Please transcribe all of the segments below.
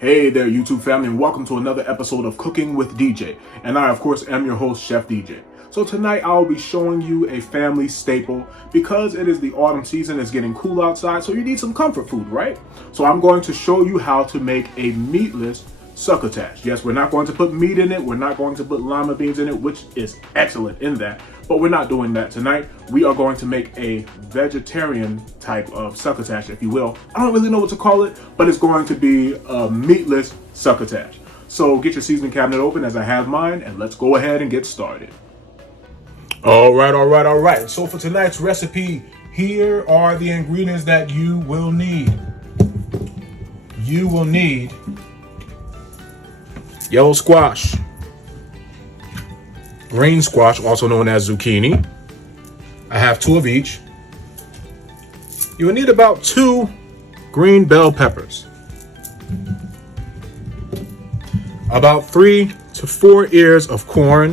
Hey there, YouTube family, and welcome to another episode of Cooking with DJ. And I, of course, am your host, Chef DJ. So tonight I'll be showing you a family staple because it is the autumn season, it's getting cool outside, so you need some comfort food, right? So I'm going to show you how to make a meatless succotash. Yes, we're not going to put meat in it, we're not going to put lima beans in it, which is excellent in that, but we're not doing that tonight. We are going to make a vegetarian type of succotash, if you will. I don't really know what to call it, but it's going to be a meatless succotash. So get your seasoning cabinet open as I have mine, and let's go ahead and get started. All right. So for tonight's recipe, here are the ingredients that you will need. You will need yellow squash, green squash, also known as zucchini. I have 2 of each. You will need about 2 green bell peppers, about 3 to 4 ears of corn,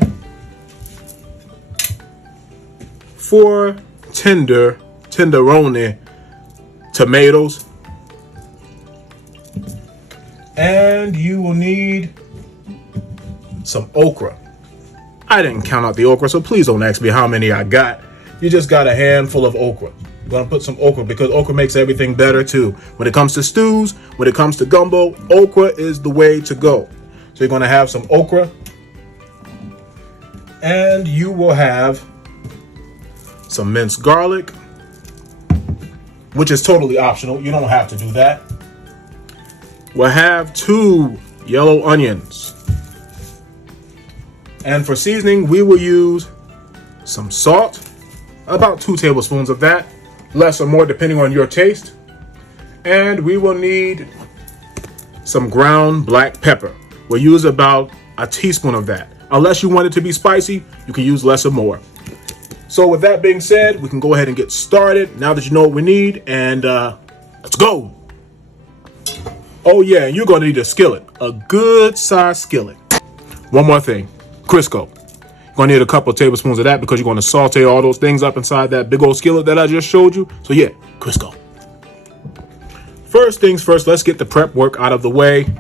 4 tenderoni tomatoes, and you will need some okra. I didn't count out the okra, so please don't ask me how many I got. You just got a handful of okra. I'm gonna put some okra because okra makes everything better too. When it comes to stews, when it comes to gumbo, okra is the way to go. So you're gonna have some okra, and you will have some minced garlic, which is totally optional. You don't have to do that. We'll have 2 yellow onions. And for seasoning, we will use some salt, about 2 tablespoons of that, less or more depending on your taste. And we will need some ground black pepper. We'll use about a teaspoon of that. Unless you want it to be spicy, you can use less or more. So with that being said, we can go ahead and get started now that you know what we need, and let's go. Oh yeah, and you're gonna need a skillet, a good sized skillet. One more thing. Crisco. You're gonna need a couple of tablespoons of that because you're gonna saute all those things up inside that big old skillet that I just showed you. So yeah, Crisco. First things first, let's get the prep work out of the way.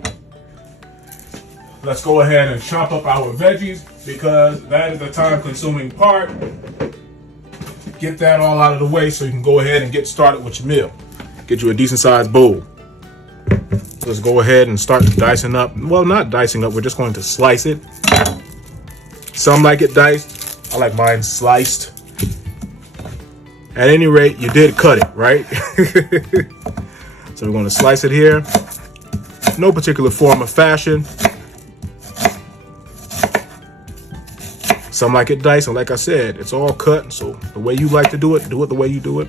Let's go ahead and chop up our veggies because that is the time-consuming part. Get that all out of the way so you can go ahead and get started with your meal. Get you a decent-sized bowl. Let's go ahead and start dicing up. Well, not dicing up, we're just going to slice it. Some like it diced. I like mine sliced. At any rate, you did cut it, right? So we're going to slice it here. No particular form or fashion. Some like it diced, and like I said, it's all cut. So the way you like to do it the way you do it.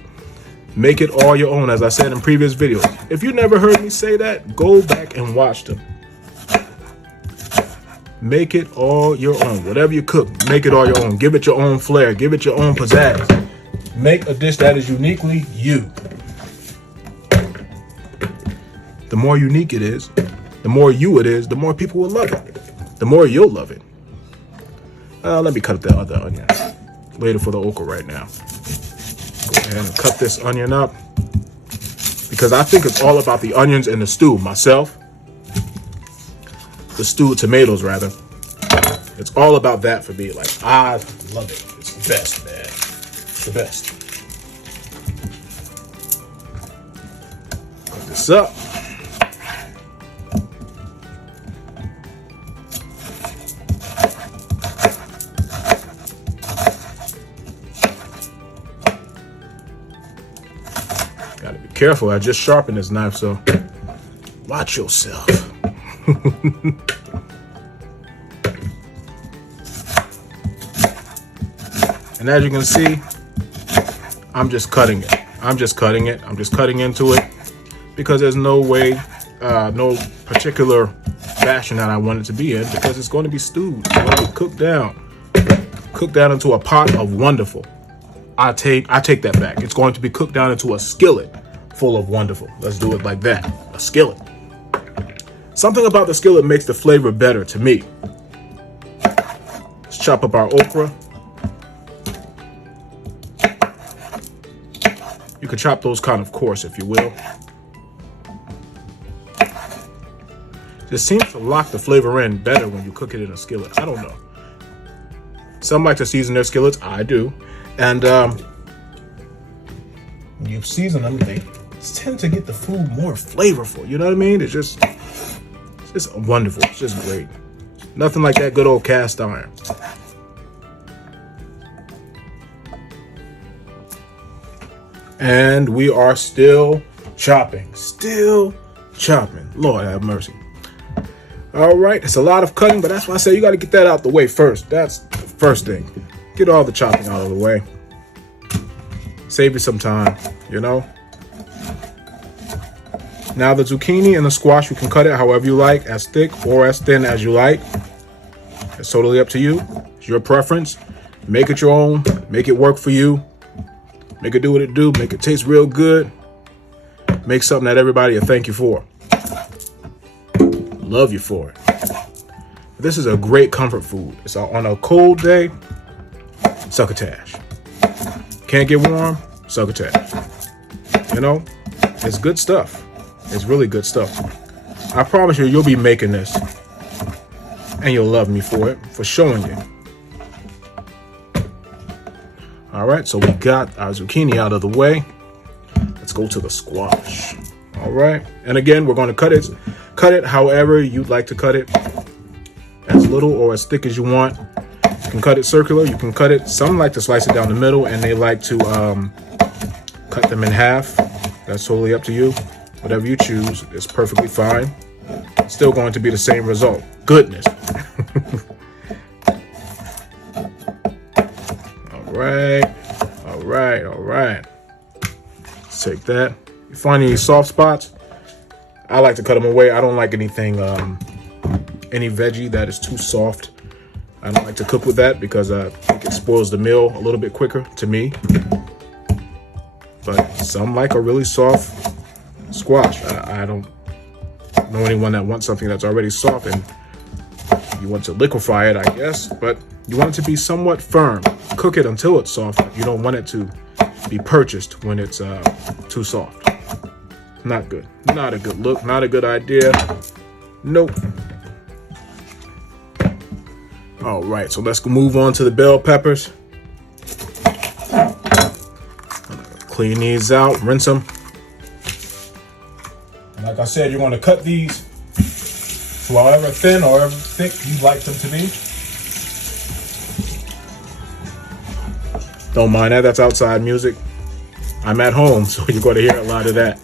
Make it all your own, as I said in previous videos. If you never heard me say that, go back and watch them. Make it all your own. Whatever you cook, make it all your own. Give it your own flair. Give it your own pizzazz. Make a dish that is uniquely you. The more unique it is, the more you it is, the more people will love it. The more you'll love it. Let me cut the other onion. Later for the okra right now. Go ahead and cut this onion up because I think it's all about the onions and the stew myself. The stewed tomatoes, rather. It's all about that for me. Like, I love it. It's the best, man. It's the best. Cut this up. Gotta be careful. I just sharpened this knife, so watch yourself. And as you can see, I'm just cutting it. I'm just cutting into it because there's no way, no particular fashion that I want it to be in because it's going to be stewed. It's going to be cooked down into a pot of wonderful. I take that back. It's going to be cooked down into a skillet full of wonderful. Let's do it like that. A skillet. Something about the skillet makes the flavor better to me. Let's chop up our okra. You could chop those kind of coarse, if you will. just seems to lock the flavor in better when you cook it in a skillet. I don't know. Some like to season their skillets. I do. And when you season them, they tend to get the food more flavorful. You know what I mean? It's just wonderful. It's just great. Nothing like that good old cast iron. And we are still chopping. Still chopping. Lord have mercy. All right, it's a lot of cutting, but that's why I say you got to get that out the way first. That's the first thing. Get all the chopping out of the way. Save you some time, you know? Now the zucchini and the squash, you can cut it however you like, as thick or as thin as you like. It's totally up to you. It's your preference. Make it your own. Make it work for you. Make it do what it do. Make it taste real good. Make something that everybody will thank you for. Love you for it. This is a great comfort food. It's on a cold day, Succotash. Can't get warm, Succotash. You know, it's good stuff. It's really good stuff. I promise you, you'll be making this. And you'll love me for it, for showing you. All right, so we got our zucchini out of the way. Let's go to the squash. All right, and again, we're going to cut it however you'd like to cut it, as little or as thick as you want. You can cut it circular, you can cut it, some like to slice it down the middle, and they like to cut them in half. That's totally up to you. Whatever you choose is perfectly fine. Still going to be the same result. Goodness. All right. Let's take that. You find any soft spots? I like to cut them away. I don't like anything, any veggie that is too soft. I don't like to cook with that because I think it spoils the meal a little bit quicker to me. But some like a really soft squash. I don't know anyone that wants something that's already soft and you want to liquefy it, I guess, but you want it to be somewhat firm. Cook it until it's soft. You don't want it to be purchased when it's too soft. Not good. Not a good look. Not a good idea. Nope. All right, so let's move on to the bell peppers. Clean these out, rinse them. And like I said, you're going to cut these to however thin or however thick you'd like them to be. Don't mind that, that's outside music. I'm at home, so you're going to hear a lot of that.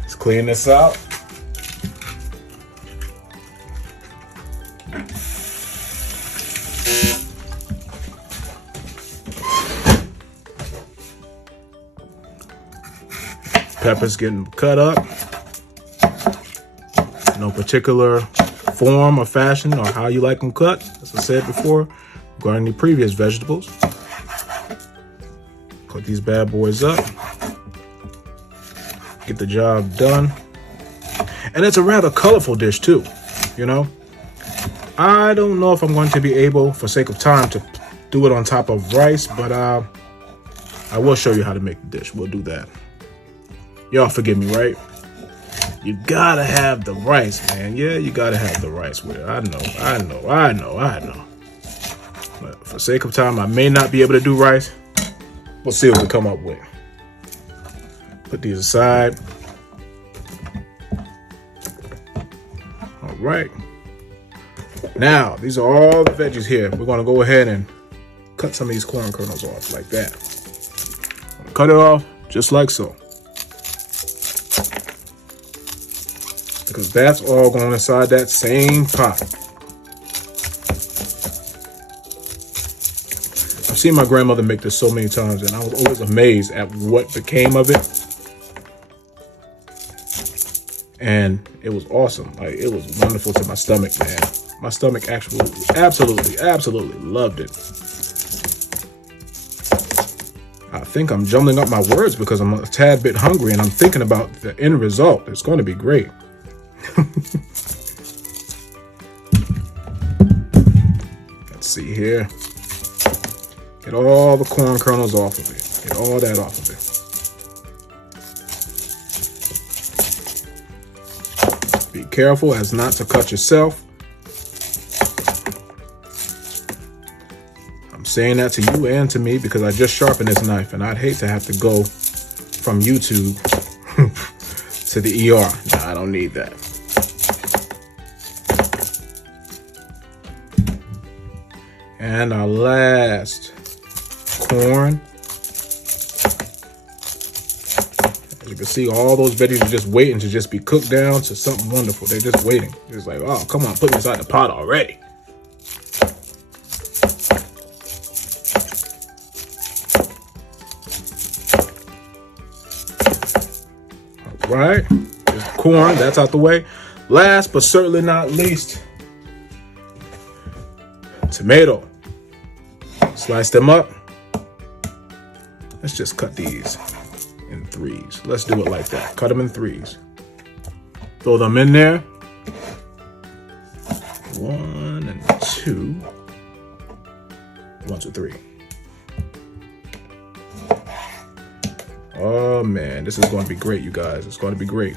Let's clean this out. Peppers getting cut up. No particular form or fashion or how you like them cut, as I said before, regarding the previous vegetables. Put these bad boys up. Get the job done. And it's a rather colorful dish too, you know. I don't know if I'm going to be able, for sake of time, to do it on top of rice, but I will show you how to make the dish. We'll do that. Y'all forgive me, right? You gotta have the rice, man. Yeah, you gotta have the rice with it. I know. But for sake of time, I may not be able to do rice. We'll see what we come up with. Put these aside. All right. Now, these are all the veggies here. We're gonna go ahead and cut some of these corn kernels off like that. Cut it off just like so. Because that's all going inside that same pot. I've seen my grandmother make this so many times, and I was always amazed at what became of it. And it was awesome. Like, it was wonderful to my stomach, man. My stomach absolutely loved it. I think I'm jumbling up my words because I'm a tad bit hungry and I'm thinking about the end result. It's going to be great. Let's see here. Get all the corn kernels off of it. Get all that off of Be careful as not to cut yourself. I'm saying that to you and to me because I just sharpened this knife and I'd hate to have to go from YouTube to the ER. Nah, I don't need that. And our last corn. As you can see, all those veggies are just waiting to just be cooked down to something wonderful. They're just waiting. It's like, oh, come on, put me inside the pot already. All right, there's corn, that's out the way. Last but certainly not least, tomato. Slice them up. Let's just cut these in threes. Let's do it like that. Cut them in threes. Throw them in there. 1 and 2. 1, 2, 3. Oh man, this is going to be great, you guys. It's going to be great.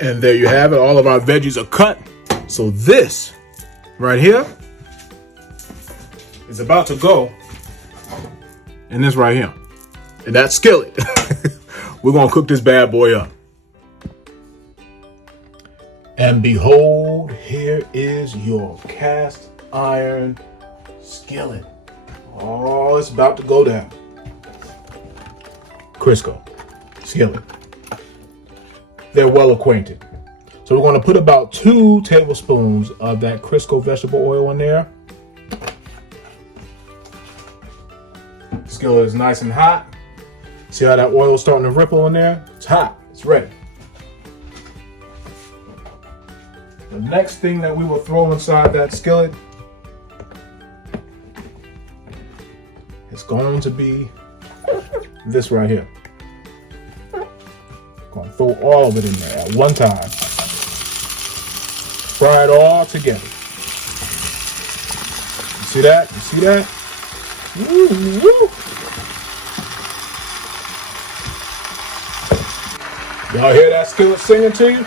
And there you have it. All of our veggies are cut. So this right here is about to go in this right here. And that skillet. We're going to cook this bad boy up. And behold, here is your cast iron skillet. Oh, it's about to go down. Crisco skillet. They're well acquainted. So we're going to put about 2 tablespoons of that Crisco vegetable oil in there. Skillet is nice and hot. See how that oil is starting to ripple in there? It's hot. It's ready. The next thing that we will throw inside that skillet is going to be this right here. Going to throw all of it in there at one time. Fry it all together. You see that? You see that? Woo, woo. Y'all hear that skillet singing to you?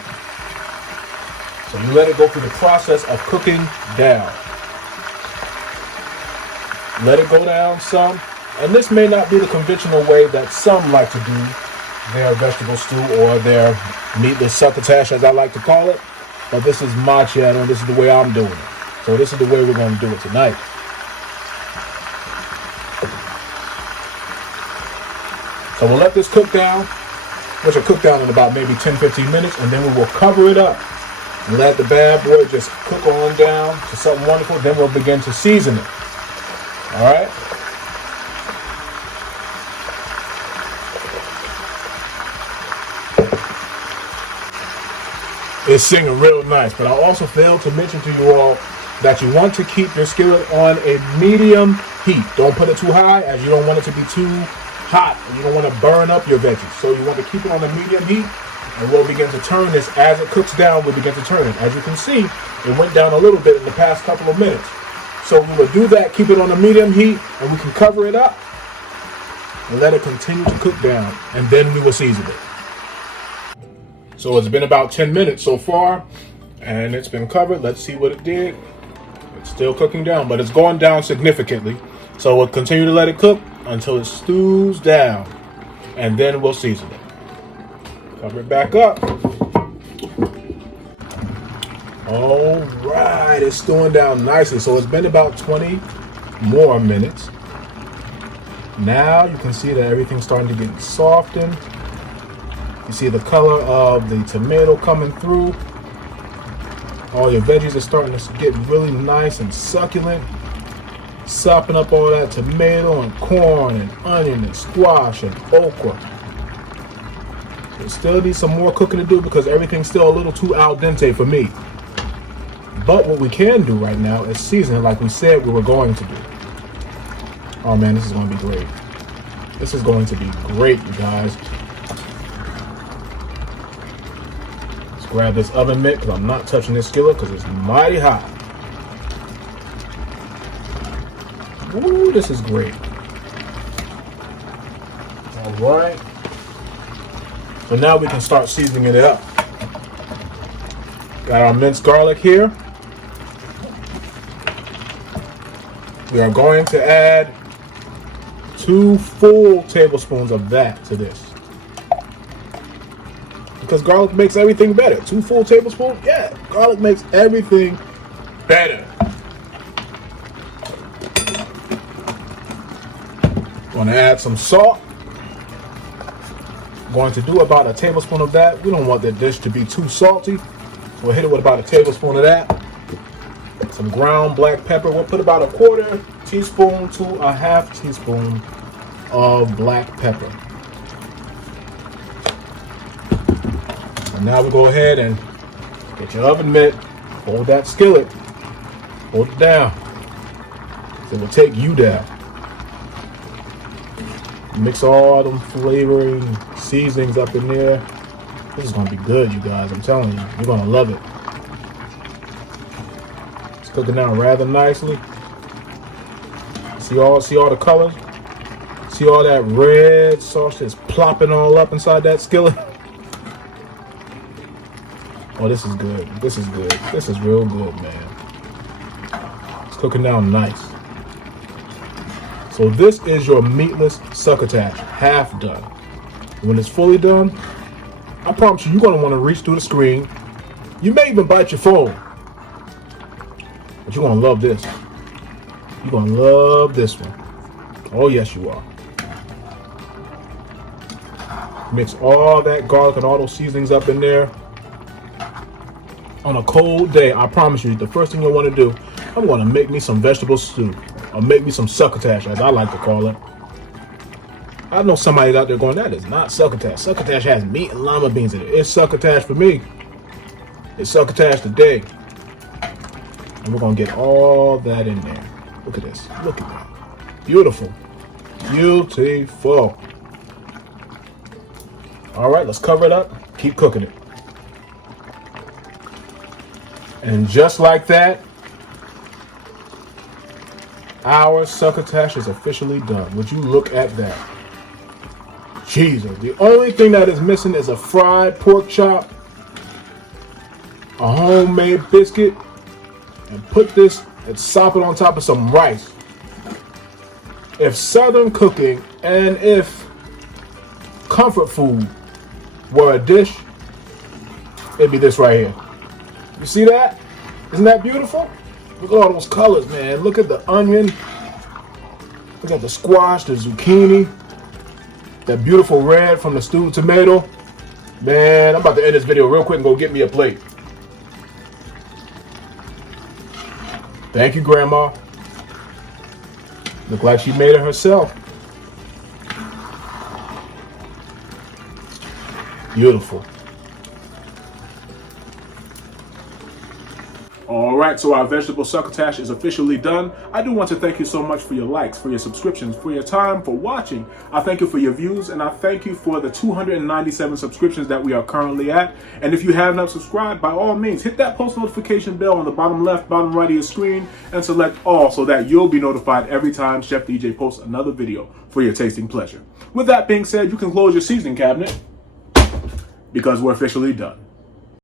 So you let it go through the process of cooking down. Let it go down some. And this may not be the conventional way that some like to do their vegetable stew or their meatless succotash, as I like to call it. But this is my channel, and this is the way I'm doing it. So this is the way we're going to do it tonight. So we'll let this cook down, which will cook down in about maybe 10-15 minutes, and then we will cover it up and let the bad boy just cook on down to something wonderful. Then we'll begin to season it. All right? It's singing real nice, but I also failed to mention to you all that you want to keep your skillet on a medium heat. Don't put it too high, as you don't want it to be too hot, and you don't want to burn up your veggies. So you want to keep it on a medium heat, and we'll begin to turn this. As it cooks down, we'll begin to turn it. As you can see, it went down a little bit in the past couple of minutes. So we will do that, keep it on a medium heat, and we can cover it up and let it continue to cook down, and then we will season it. So it's been about 10 minutes so far, and it's been covered. Let's see what it did. It's still cooking down, but it's going down significantly. So we'll continue to let it cook until it stews down, and then we'll season it. Cover it back up. All right, it's stewing down nicely. So it's been about 20 more minutes. Now you can see that everything's starting to get softened. You see the color of the tomato coming through. All your veggies are starting to get really nice and succulent. Sopping up all that tomato and corn and onion and squash and okra. So it still needs some more cooking to do because everything's still a little too al dente for me. But what we can do right now is season it like we said we were going to do. Oh man, this is going to be great. This is going to be great, you guys. Grab this oven mitt because I'm not touching this skillet because it's mighty hot. Ooh, this is great. All right. So now we can start seasoning it up. Got our minced garlic here. We are going to add 2 full tablespoons of that to this. Because garlic makes everything better. 2 full tablespoons? Yeah, garlic makes everything better. Going to add some salt. Going to do about a tablespoon of that. We don't want the dish to be too salty. We'll hit it with about a tablespoon of that. Some ground black pepper. We'll put about a 1/4 teaspoon to a 1/2 teaspoon of black pepper. And now we go ahead and get your oven mitt. Hold that skillet. Hold it down. It will take you down. Mix all them flavoring seasonings up in there. This is gonna be good, you guys. I'm telling you, you're gonna love it. It's cooking down rather nicely. See all the colors? See all that red sauce that's plopping all up inside that skillet? Oh, this is good. This is good. This is real good, man. It's cooking down nice. So this is your meatless succotash, half done. When it's fully done, I promise you, you're gonna want to reach through the screen. You may even bite your phone, but you're gonna love this. You're gonna love this one. Oh yes, you are. Mix all that garlic and all those seasonings up in there. On a cold day, I promise you, the first thing you'll want to do, I'm going to make me some vegetable stew, or make me some succotash, as I like to call it. I know somebody's out there going, that is not succotash. Succotash has meat and lima beans in it. It's succotash for me. It's succotash today. And we're going to get all that in there. Look at this. Look at that. Beautiful. Beautiful. All right, let's cover it up. Keep cooking it. And just like that, our succotash is officially done. Would you look at that? Jesus. The only thing that is missing is a fried pork chop, a homemade biscuit, and put this and sop it on top of some rice. If Southern cooking and if comfort food were a dish, it'd be this right here. You see that? Isn't that beautiful? Look at all those colors, man. Look at the onion. Look at the squash, the zucchini. That beautiful red from the stewed tomato. Man, I'm about to end this video real quick and go get me a plate. Thank you, Grandma. Look like she made it herself. Beautiful. Alright, so our vegetable succotash is officially done. I do want to thank you so much for your likes, for your subscriptions, for your time, for watching. I thank you for your views, and I thank you for the 297 subscriptions that we are currently at. And if you have not subscribed, by all means, hit that post notification bell on the bottom left, bottom right of your screen, and select all so that you'll be notified every time Chef DJ posts another video for your tasting pleasure. With that being said, you can close your seasoning cabinet because we're officially done.